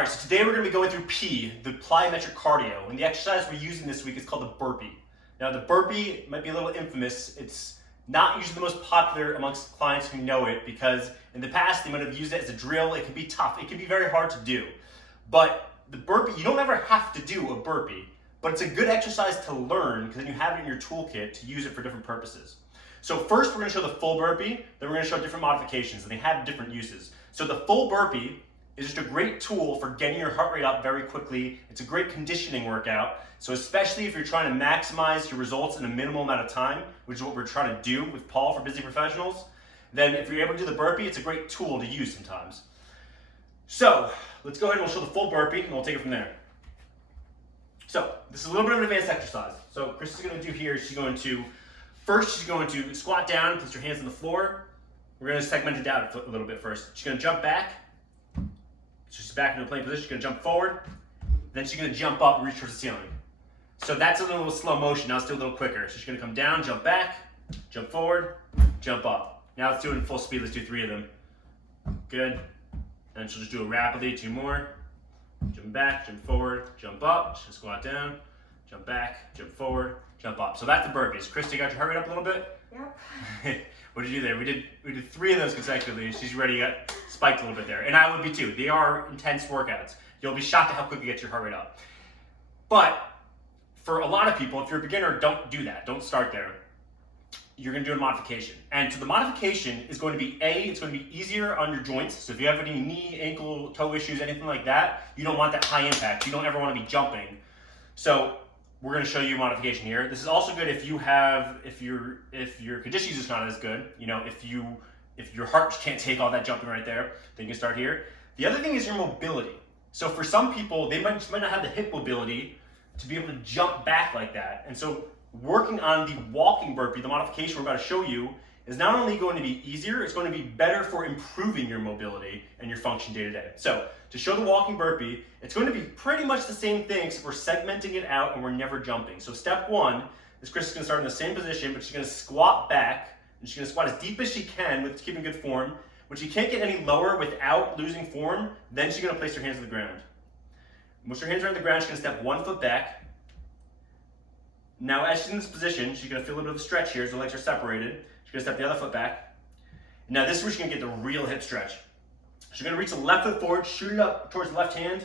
All right, so today we're going to be going through P, the plyometric cardio, and the exercise we're using this week is called the burpee. Now the burpee might be a little infamous. It's not usually the most popular amongst clients who know it because in the past they might have used it as a drill. It can be tough. It can be very hard to do. But the burpee, you don't ever have to do a burpee, but it's a good exercise to learn because then you have it in your toolkit to use it for different purposes. So first we're going to show the full burpee, then we're going to show different modifications, and they have different uses. So the full burpee is just a great tool for getting your heart rate up very quickly. It's a great conditioning workout. So especially if you're trying to maximize your results in a minimal amount of time, which is what we're trying to do with Paul for busy professionals, then if you're able to do the burpee, it's a great tool to use sometimes. So let's go ahead and we'll show the full burpee and we'll take it from there. So this is a little bit of an advanced exercise. So Chris is going to do here, she's going to squat down, place your hands on the floor. We're going to segment it down a little bit first. She's going to jump back. So she's back into a plank position. She's going to jump forward. Then she's going to jump up and reach towards the ceiling. So that's a little slow motion. Now let's do a little quicker. So she's going to come down, jump back, jump forward, jump up. Now let's do it in full speed. Let's do 3 of them. Good. And she'll just do it rapidly. 2 more. Jump back, jump forward, jump up. She's going to squat down, jump back, jump forward, jump up. So that's the burpees. Christy, got your heart rate up a little bit? Yep. What did you do there? We did 3 of those consecutively. She's already got spiked a little bit there. And I would be too. They are intense workouts. You'll be shocked at how quick you get your heart rate up. But for a lot of people, if you're a beginner, don't do that. Don't start there. You're going to do a modification. And so the modification is going to be it's going to be easier on your joints. So if you have any knee, ankle, toe issues, anything like that, you don't want that high impact. You don't ever want to be jumping. So we're going to show you a modification here. This is also good if your conditioning is not as good. You know, if your heart can't take all that jumping right there, then you can start here. The other thing is your mobility. So for some people, they might not have the hip mobility to be able to jump back like that. And so working on the walking burpee, the modification we're about to show you, is not only going to be easier, it's going to be better for improving your mobility and your function day to day. So to show the walking burpee, it's going to be pretty much the same thing, except we're segmenting it out and we're never jumping. So step 1 is Chris is going to start in the same position, but she's going to squat back, and she's going to squat as deep as she can with keeping good form. When she can't get any lower without losing form, then she's going to place her hands on the ground. Once her hands are on the ground, she's going to step 1 foot back. Now as she's in this position, she's going to feel a little bit of a stretch here as the legs are separated. She's going to step the other foot back. Now this is where she's going to get the real hip stretch. She's going to reach the left foot forward, shoot it up towards the left hand,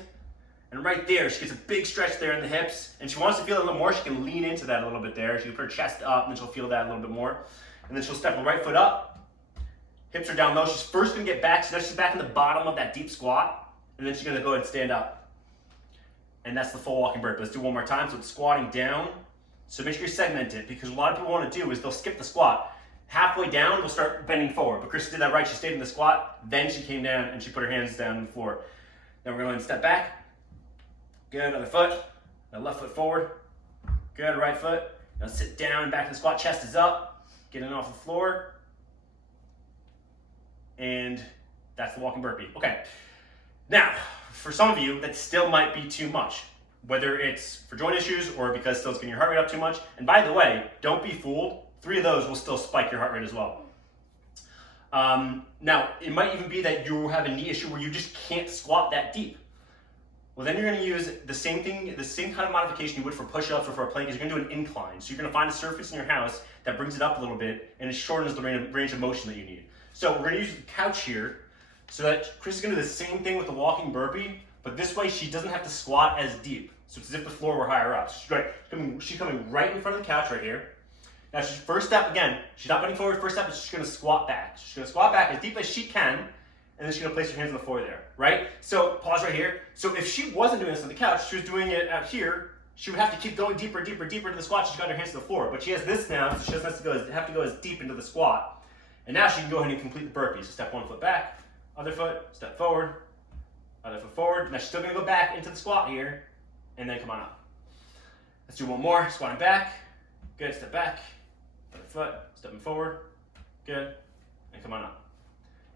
and right there, she gets a big stretch there in the hips, and she wants to feel it a little more, she can lean into that a little bit there. She can put her chest up, and then she'll feel that a little bit more. And then she'll step the right foot up, hips are down low. She's first going to get back, so now she's back in the bottom of that deep squat, and then she's going to go ahead and stand up. And that's the full walking burpee. Let's do one more time. So it's squatting down. So make sure you segment it, because a lot of people want to do is they'll skip the squat. Halfway down, they'll start bending forward. But Chris did that right. She stayed in the squat, then she came down and she put her hands down on the floor. Then we're going to step back. Good, other foot. Now left foot forward. Good, right foot. Now sit down, back in the squat, chest is up. Getting off the floor. And that's the walking burpee. Okay. Now, for some of you, that still might be too much. Whether it's for joint issues or because still it's getting your heart rate up too much. And by the way, don't be fooled. 3 of those will still spike your heart rate as well. Now, it might even be that you have a knee issue where you just can't squat that deep. Well, then you're going to use the same thing, the same kind of modification you would for push-ups or for a plank is you're going to do an incline. So you're going to find a surface in your house that brings it up a little bit and it shortens the range of motion that you need. So we're going to use the couch here so that Chris is going to do the same thing with the walking burpee, but this way she doesn't have to squat as deep. So it's as if the floor were higher up. So she's coming right in front of the couch right here. Now she's first step, again, she's not bending forward, first step is she's going to squat back. She's going to squat back as deep as she can, and then she's going to place her hands on the floor there, right? So pause right here. So if she wasn't doing this on the couch, she was doing it out here, she would have to keep going deeper, deeper, deeper into the squat. She's got her hands to the floor, but she has this now, so she doesn't have to go as deep into the squat. And now she can go ahead and complete the burpee. So step 1 foot back, other foot, step forward, other foot forward. Now she's still going to go back into the squat here, and then come on up. Let's do one more, squatting back. Good, step back. Other foot, stepping forward, good, and come on up.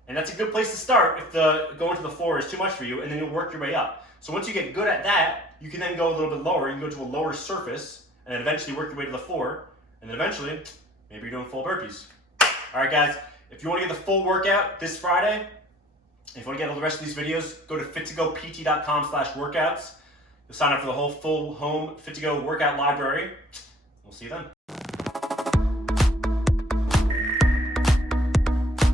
And that's a good place to start if going to the floor is too much for you, and then you'll work your way up. So once you get good at that, you can then go a little bit lower. You can go to a lower surface, and then eventually work your way to the floor, and then eventually, maybe you're doing full burpees. All right, guys, if you want to get the full workout this Friday, If you want to get all the rest of these videos, go to fit2gopt.com/workouts. You'll sign up for the whole full home Fit2Go workout library. We'll see you then.